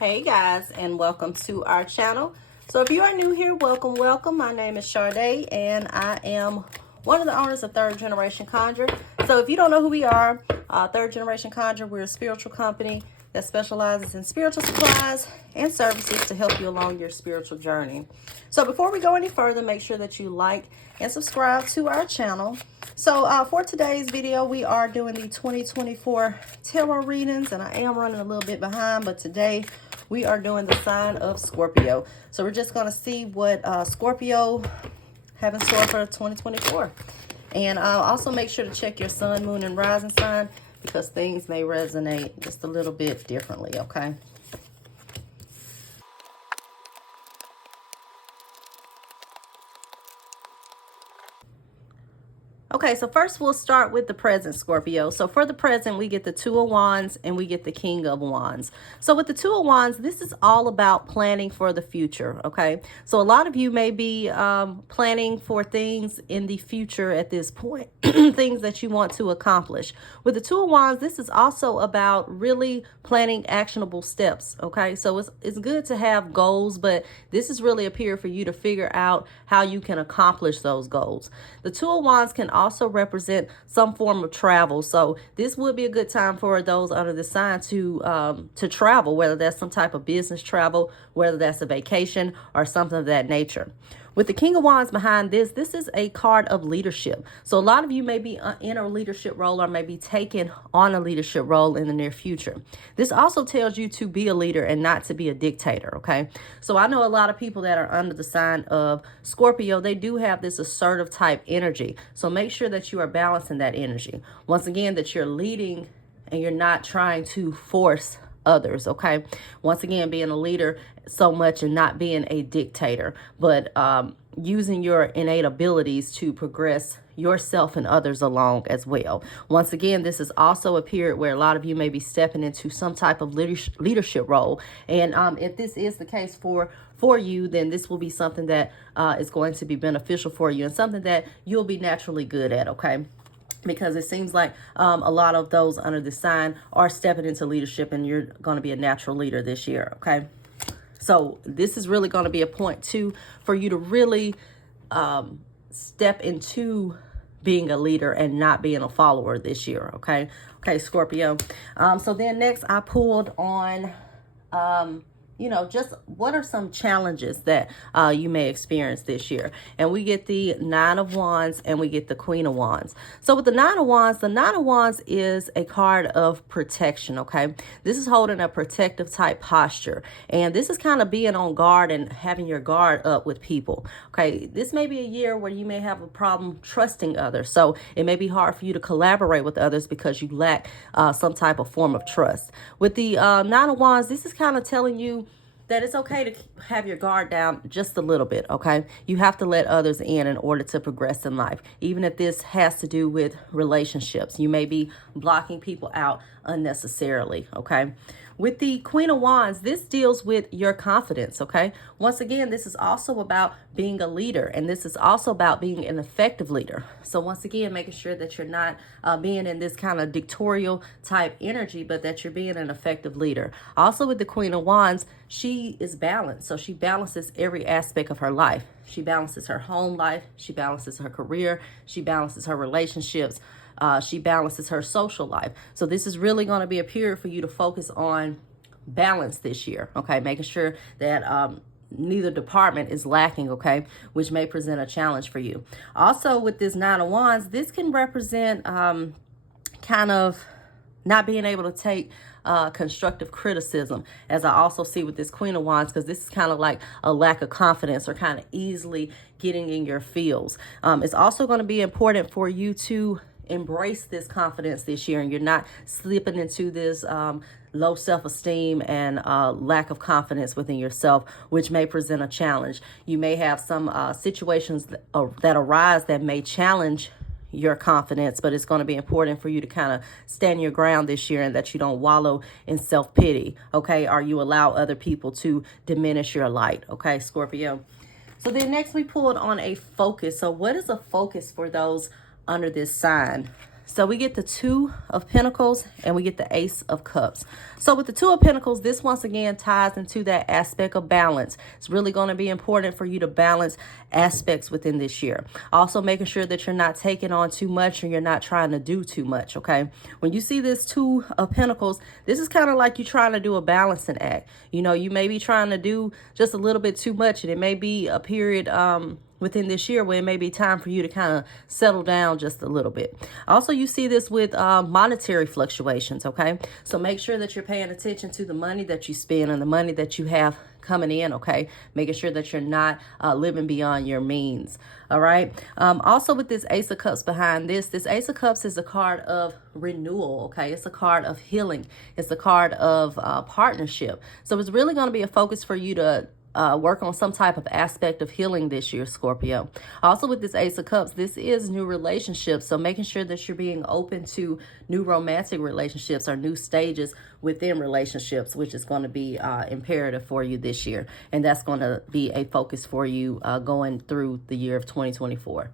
Hey guys, and welcome to our channel. So if you are new here, welcome. My name is Sade, and I am one of the owners of Third Generation Conjure. So if you don't know who we are, Third Generation Conjure, we're a spiritual company that specializes in spiritual supplies and services to help you along your spiritual journey. So before we go any further, make sure that you like and subscribe to our channel. So for today's video, we are doing the 2024 tarot readings, and I am running a little bit behind, but today we are doing the sign of Scorpio. So we're just going to see what Scorpio have in store for 2024. And also make sure to check your sun, moon, and rising sign, because things may resonate just a little bit differently, okay? Okay, so first we'll start with the present, Scorpio. So for the present, we get the Two of Wands and we get the King of Wands. So with the Two of Wands, this is all about planning for the future, okay? So a lot of you may be planning for things in the future at this point, things that you want to accomplish. With the Two of Wands, this is also about really planning actionable steps, okay? So it's good to have goals, but this is really a period for you to figure out how you can accomplish those goals. The Two of Wands can also represent some form of travel. So this would be a good time for those under the sign to travel, whether that's some type of business travel, whether that's a vacation or something of that nature. With the King of Wands behind this is a card of leadership. So a lot of you may be in a leadership role or may be taking on a leadership role in the near future. This also tells you to be a leader and not to be a dictator, okay? So I know a lot of people that are under the sign of Scorpio, they do have this assertive type energy. So make sure that you are balancing that energy. Once again, that you're leading and you're not trying to force others, okay? Once again, being a leader so much and not being a dictator, but using your innate abilities to progress yourself and others along as well. Once again, this is also a period where a lot of you may be stepping into some type of leadership role. And if this is the case for you, then this will be something that is going to be beneficial for you and something that you'll be naturally good at, okay? Because it seems like a lot of those under the sign are stepping into leadership, and you're going to be a natural leader this year, okay? So this is really going to be a point, too, for you to really step into being a leader and not being a follower this year, okay? Okay, Scorpio. So then next I pulled on just what are some challenges that you may experience this year. And we get the Nine of Wands and we get the Queen of Wands. So with the Nine of Wands is a card of protection, okay? This is holding a protective type posture. And this is kind of being on guard and having your guard up with people, okay? This may be a year where you may have a problem trusting others. So it may be hard for you to collaborate with others because you lack some type of form of trust. With the Nine of Wands, this is kind of telling you that it's okay to have your guard down just a little bit, okay? You have to let others in order to progress in life, even if this has to do with relationships. You may be blocking people out unnecessarily, okay? With the Queen of Wands, this deals with your confidence, okay? Once again, this is also about being a leader, and this is also about being an effective leader. So once again, making sure that you're not being in this kind of dictatorial type energy, but that you're being an effective leader. Also with the Queen of Wands, she is balanced. So she balances every aspect of her life. She balances her home life. She balances her career. She balances her relationships. She balances her social life. So this is really going to be a period for you to focus on balance this year, okay? Making sure that neither department is lacking, okay? Which may present a challenge for you. Also, with this Nine of Wands, this can represent kind of not being able to take constructive criticism, as I also see with this Queen of Wands, because this is kind of like a lack of confidence or kind of easily getting in your feels. It's also going to be important for you to embrace this confidence this year, and you're not slipping into this low self-esteem and lack of confidence within yourself, which may present a challenge. You may have some situations that arise that may challenge your confidence, but it's going to be important for you to kind of stand your ground this year, and that you don't wallow in self-pity, okay? Or you allow other people to diminish your light, okay, Scorpio? So then next we pulled on a focus. So what is a focus for those under this sign? So we get the Two of Pentacles and we get the Ace of Cups. So with the Two of Pentacles, this once again ties into that aspect of balance. It's really going to be important for you to balance aspects within this year. Also making sure that you're not taking on too much and you're not trying to do too much, okay? When you see this Two of Pentacles, this is kind of like you trying to do a balancing act. You know, you may be trying to do just a little bit too much, and it may be a period within this year where it may be time for you to kind of settle down just a little bit. Also, you see this with monetary fluctuations, okay? So make sure that you're paying attention to the money that you spend and the money that you have coming in, okay? Making sure that you're not living beyond your means, all right? Also with this Ace of Cups behind this Ace of Cups is a card of renewal, okay? It's a card of healing. It's a card of partnership. So it's really going to be a focus for you to work on some type of aspect of healing this year, Scorpio. Also with this Ace of Cups, this is new relationships. So making sure that you're being open to new romantic relationships or new stages within relationships, which is going to be imperative for you this year. And that's going to be a focus for you going through the year of 2024.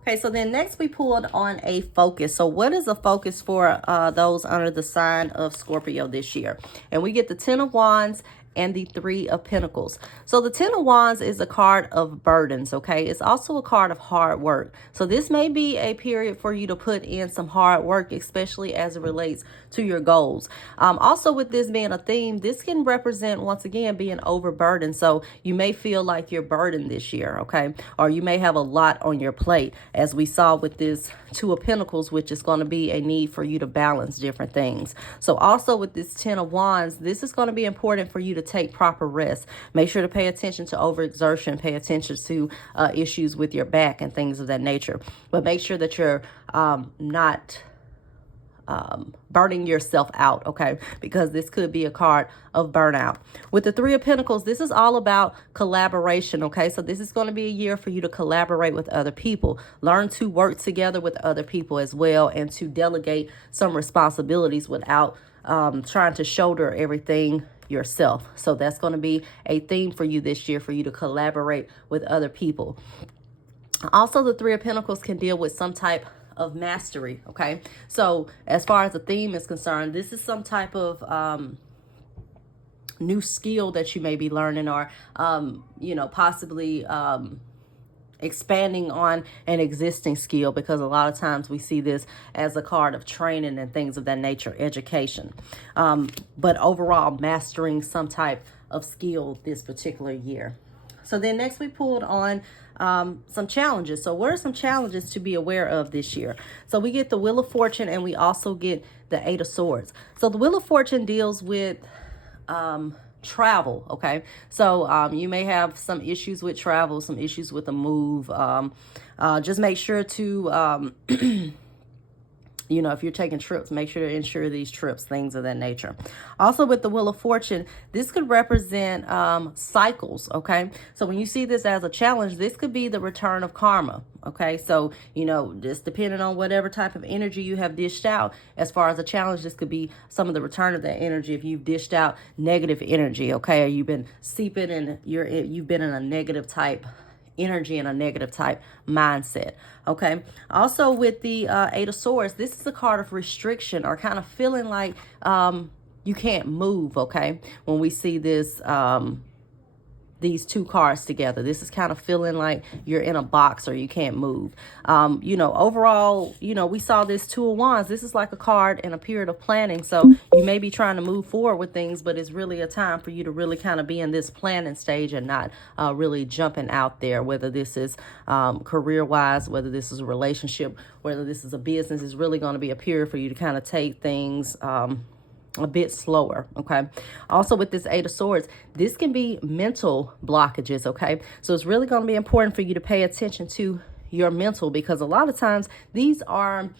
Okay, so then next we pulled on a focus. So what is a focus for those under the sign of Scorpio this year? And we get the Ten of Wands and the Three of Pentacles. So the Ten of Wands is a card of burdens, okay? It's also a card of hard work. So this may be a period for you to put in some hard work, especially as it relates to your goals. Also with this being a theme, this can represent, once again, being overburdened. So you may feel like you're burdened this year, okay? Or you may have a lot on your plate, as we saw with this Two of Pentacles, which is going to be a need for you to balance different things. So also with this Ten of Wands, this is going to be important for you to take proper rest. Make sure to pay attention to overexertion, pay attention to issues with your back and things of that nature. But make sure that you're not burning yourself out, okay? Because this could be a card of burnout. With the Three of Pentacles, this is all about collaboration, okay? So this is going to be a year for you to collaborate with other people. Learn to work together with other people as well, and to delegate some responsibilities without trying to shoulder everything yourself. So that's going to be a theme for you this year, for you to collaborate with other people. Also, the Three of Pentacles can deal with some type of mastery, okay? So as far as the theme is concerned, this is some type of new skill that you may be learning, or you know, possibly expanding on an existing skill, because a lot of times we see this as a card of training and things of that nature, education. But overall, mastering some type of skill this particular year. So then next we pulled on some challenges. So what are some challenges to be aware of this year? So we get the Wheel of Fortune and we also get the Eight of Swords. So the Wheel of Fortune deals with travel, okay? So you may have some issues with travel, some issues with a move. Just make sure to you know, if you're taking trips, make sure to insure these trips, things of that nature. Also with the Wheel of Fortune, this could represent cycles, okay? So when you see this as a challenge, this could be the return of karma, okay? So, you know, just depending on whatever type of energy you have dished out, as far as a challenge, this could be some of the return of that energy if you've dished out negative energy, okay? Or you've been seeping and you've been in a negative type energy and a negative type mindset, okay? Also with the Eight of Swords, this is a card of restriction, or kind of feeling like you can't move, okay? When we see this these two cards together, this is kind of feeling like you're in a box or you can't move. You know, overall, you know, we saw this Two of Wands. This is like a card in a period of planning. So you may be trying to move forward with things, but it's really a time for you to really kind of be in this planning stage and not really jumping out there, whether this is career-wise, whether this is a relationship, whether this is a business. Is really going to be a period for you to kind of take things a bit slower, okay? Also with this Eight of Swords, this can be mental blockages, okay? So it's really going to be important for you to pay attention to your mental, because a lot of times these are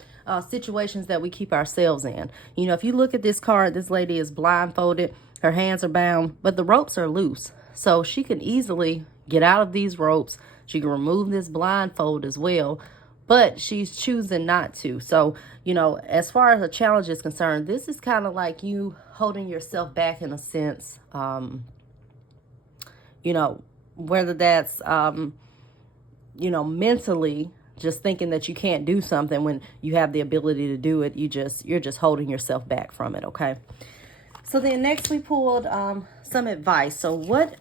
situations that we keep ourselves in. You know, if you look at this card, this lady is blindfolded, her hands are bound, but the ropes are loose. So she can easily get out of these ropes. She can remove this blindfold as well, but she's choosing not to. So, you know, as far as a challenge is concerned, this is kind of like you holding yourself back in a sense. You know, whether that's, you know, mentally, just thinking that you can't do something when you have the ability to do it. You're just holding yourself back from it, okay? So then next we pulled some advice. So what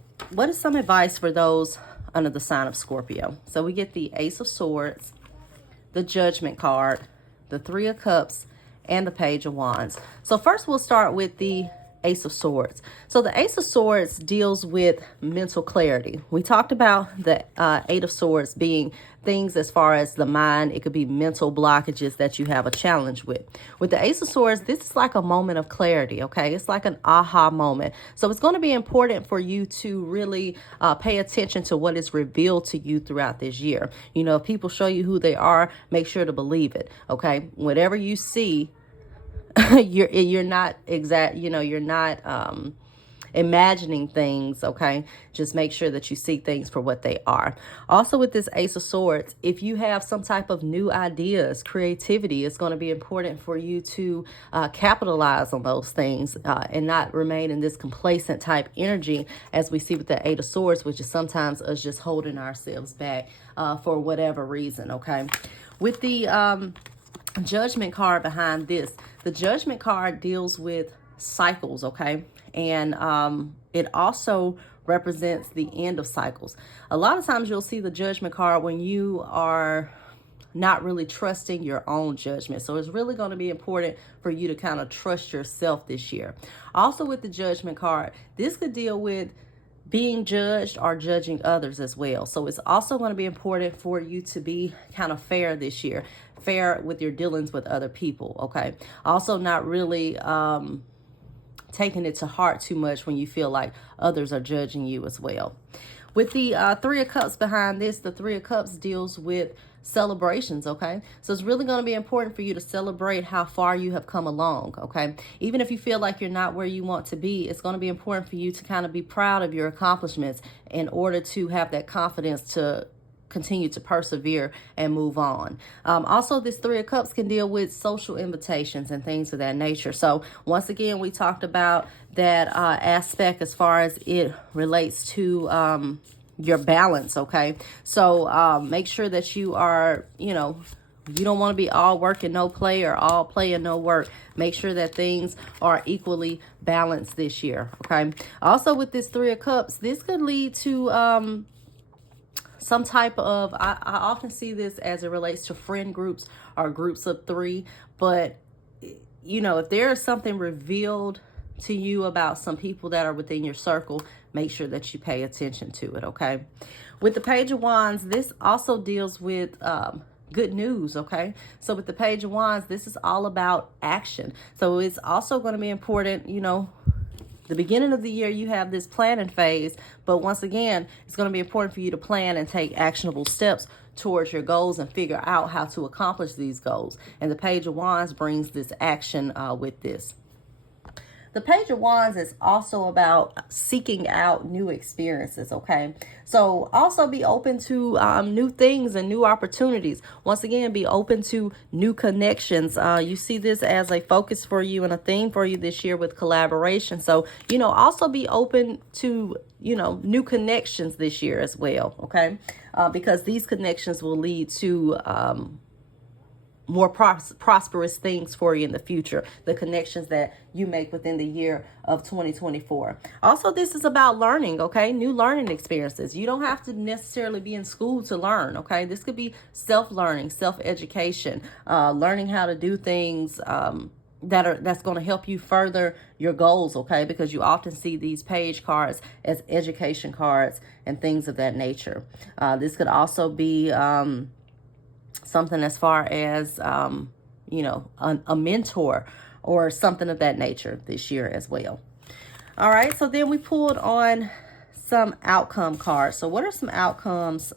is some advice for those under the sign of Scorpio? So we get the Ace of Swords, the Judgment card, the Three of Cups, and the Page of Wands. So first we'll start with the Ace of Swords. So the Ace of Swords deals with mental clarity. We talked about the Eight of Swords being things as far as the mind. It could be mental blockages that you have a challenge with. With the Ace of Swords, this is like a moment of clarity, okay? It's like an aha moment. So it's going to be important for you to really pay attention to what is revealed to you throughout this year. You know, if people show you who they are, make sure to believe it, okay? Whatever you see, you're not you're not imagining things, okay? Just make sure that you see things for what they are. Also with this Ace of Swords, if you have some type of new ideas, creativity, it's going to be important for you to capitalize on those things and not remain in this complacent type energy as we see with the Eight of Swords, which is sometimes us just holding ourselves back for whatever reason, okay? With the Judgment card behind this, the Judgment card deals with cycles, okay? And it also represents the end of cycles. A lot of times you'll see the Judgment card when you are not really trusting your own judgment. So it's really going to be important for you to kind of trust yourself this year. Also with the Judgment card, this could deal with being judged or judging others as well. So it's also going to be important for you to be kind of fair this year, fair with your dealings with other people, okay? Also not really taking it to heart too much when you feel like others are judging you as well. With the Three of Cups behind this, the Three of Cups deals with celebrations, okay? So it's really going to be important for you to celebrate how far you have come along, okay? Even if you feel like you're not where you want to be, it's going to be important for you to kind of be proud of your accomplishments in order to have that confidence to continue to persevere and move on. Also, this Three of Cups can deal with social invitations and things of that nature. So once again, we talked about that aspect as far as it relates to your balance, okay? So make sure that you are, you don't want to be all work and no play or all play and no work. Make sure that things are equally balanced this year, okay? Also with this Three of Cups, this could lead to some type of, I often see this as it relates to friend groups or groups of three, but if there is something revealed to you about some people that are within your circle, make sure that you pay attention to it, okay? With the Page of Wands, this also deals with good news, okay? So with the Page of Wands, this is all about action. So it's also going to be important, the beginning of the year, you have this planning phase, but once again, it's going to be important for you to plan and take actionable steps towards your goals and figure out how to accomplish these goals. And the Page of Wands brings this action with this. The Page of Wands is also about seeking out new experiences, okay? So also be open to new things and new opportunities. Once again, be open to new connections. You see this as a focus for you and a theme for you this year with collaboration. So, also be open to, new connections this year as well, okay? Because these connections will lead to more prosperous things for you in the future, the connections that you make within the year of 2024. Also, this is about learning, okay? New learning experiences. You don't have to necessarily be in school to learn, okay? This could be self-learning, self-education, learning how to do things that's going to help you further your goals, okay? Because you often see these page cards as education cards and things of that nature. This could also be something as far as, a mentor or something of that nature this year as well. All right, so then we pulled on some outcome cards. So what are some outcomes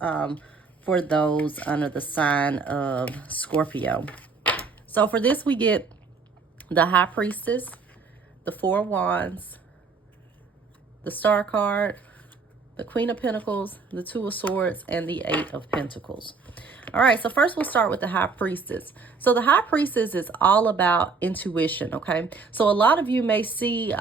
for those under the sign of Scorpio? So for this, we get the High Priestess, the Four of Wands, the Star card, the Queen of Pentacles, the Two of Swords, and the Eight of Pentacles. All right, so first we'll start with the High Priestess. So the High Priestess is all about intuition, okay? So a lot of you may see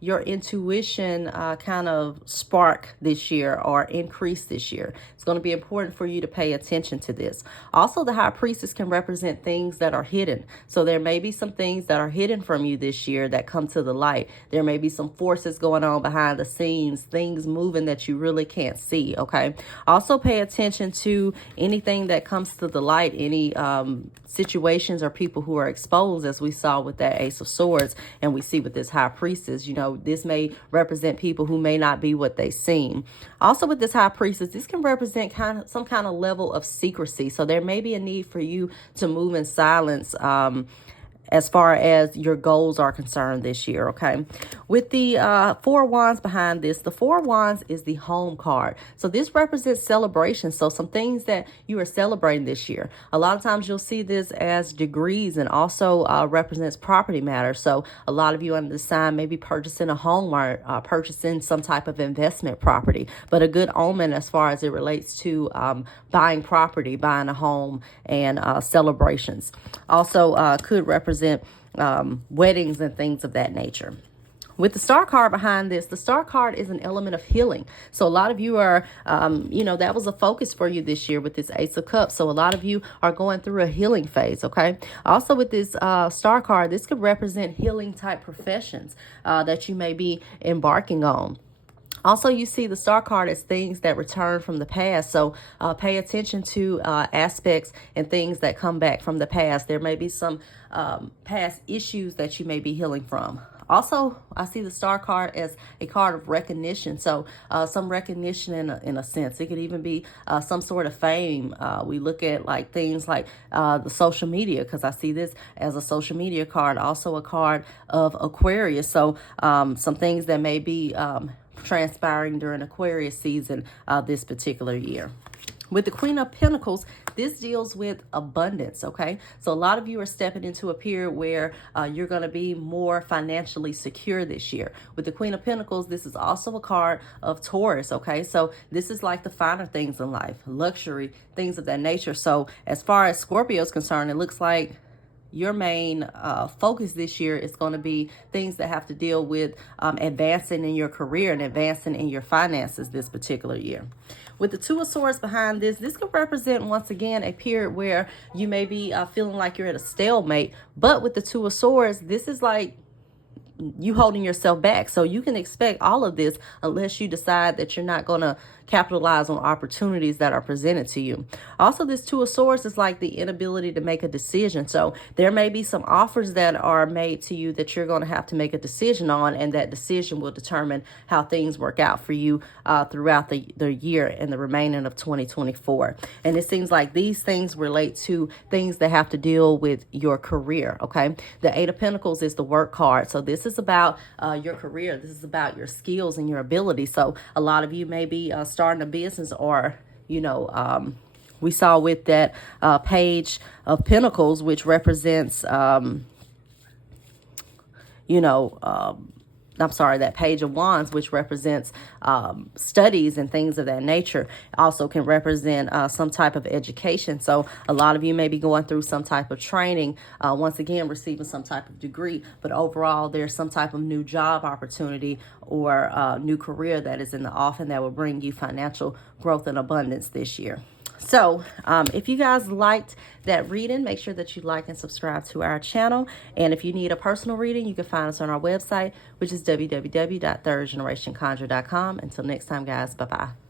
your intuition kind of spark this year or increase this year. It's going to be important for you to pay attention to this. Also, the High Priestess can represent things that are hidden. So there may be some things that are hidden from you this year that come to the light. There may be some forces going on behind the scenes, things moving that you really can't see, okay? Also, pay attention to anything that comes to the light, any situations or people who are exposed, as we saw with that Ace of Swords, and we see with this High Priestess. You know, this may represent people who may not be what they seem. Also, with this High Priestess, this can represent some kind of level of secrecy. So there may be a need for you to move in silence as far as your goals are concerned this year, okay? With the Four of Wands behind this, the Four of Wands is the home card. So this represents celebration. So some things that you are celebrating this year. A lot of times you'll see this as degrees, and also represents property matters. So a lot of you under the sign may be purchasing a home or purchasing some type of investment property, but a good omen as far as it relates to buying property, buying a home, and celebrations. Also could represent weddings and things of that nature. With the Star card behind this, the Star card is an element of healing. So a lot of you are, you know, that was a focus for you this year with this Ace of Cups. So a lot of you are going through a healing phase, okay? Also with this Star card, this could represent healing type professions that you may be embarking on. Also, you see the Star card as things that return from the past. So pay attention to aspects and things that come back from the past. There may be some past issues that you may be healing from. Also, I see the Star card as a card of recognition. So some recognition in a sense. It could even be some sort of fame. We look at like things like the social media, because I see this as a social media card. Also a card of Aquarius. So some things that may be transpiring during Aquarius season this particular year. With the Queen of Pentacles, this deals with abundance, okay? So a lot of you are stepping into a period where you're going to be more financially secure this year. With the Queen of Pentacles, this is also a card of Taurus, okay? So this is like the finer things in life, luxury, things of that nature. So as far as Scorpio is concerned, it looks like your main focus this year is going to be things that have to deal with advancing in your career and advancing in your finances this particular year. With the Two of Swords behind this, this could represent, once again, a period where you may be feeling like you're at a stalemate. But with the Two of Swords, this is like you holding yourself back. So you can expect all of this unless you decide that you're not going to capitalize on opportunities that are presented to you. Also, this Two of Swords is like the inability to make a decision. So there may be some offers that are made to you that you're going to have to make a decision on, and that decision will determine how things work out for you throughout the year and the remaining of 2024. And it seems like these things relate to things that have to deal with your career, okay? The Eight of Pentacles is the work card. So this is about your career. This is about your skills and your ability. So a lot of you may be starting a business, or, you know, we saw with that Page of Pentacles, which represents, you know, I'm sorry, that Page of Wands, which represents studies and things of that nature, also can represent some type of education. So a lot of you may be going through some type of training, once again, receiving some type of degree, but overall there's some type of new job opportunity or new career that is in the offing that will bring you financial growth and abundance this year. So if you guys liked that reading, make sure that you like and subscribe to our channel. And if you need a personal reading, you can find us on our website, which is www.thirdgenerationconjure.com. Until next time, guys, bye-bye.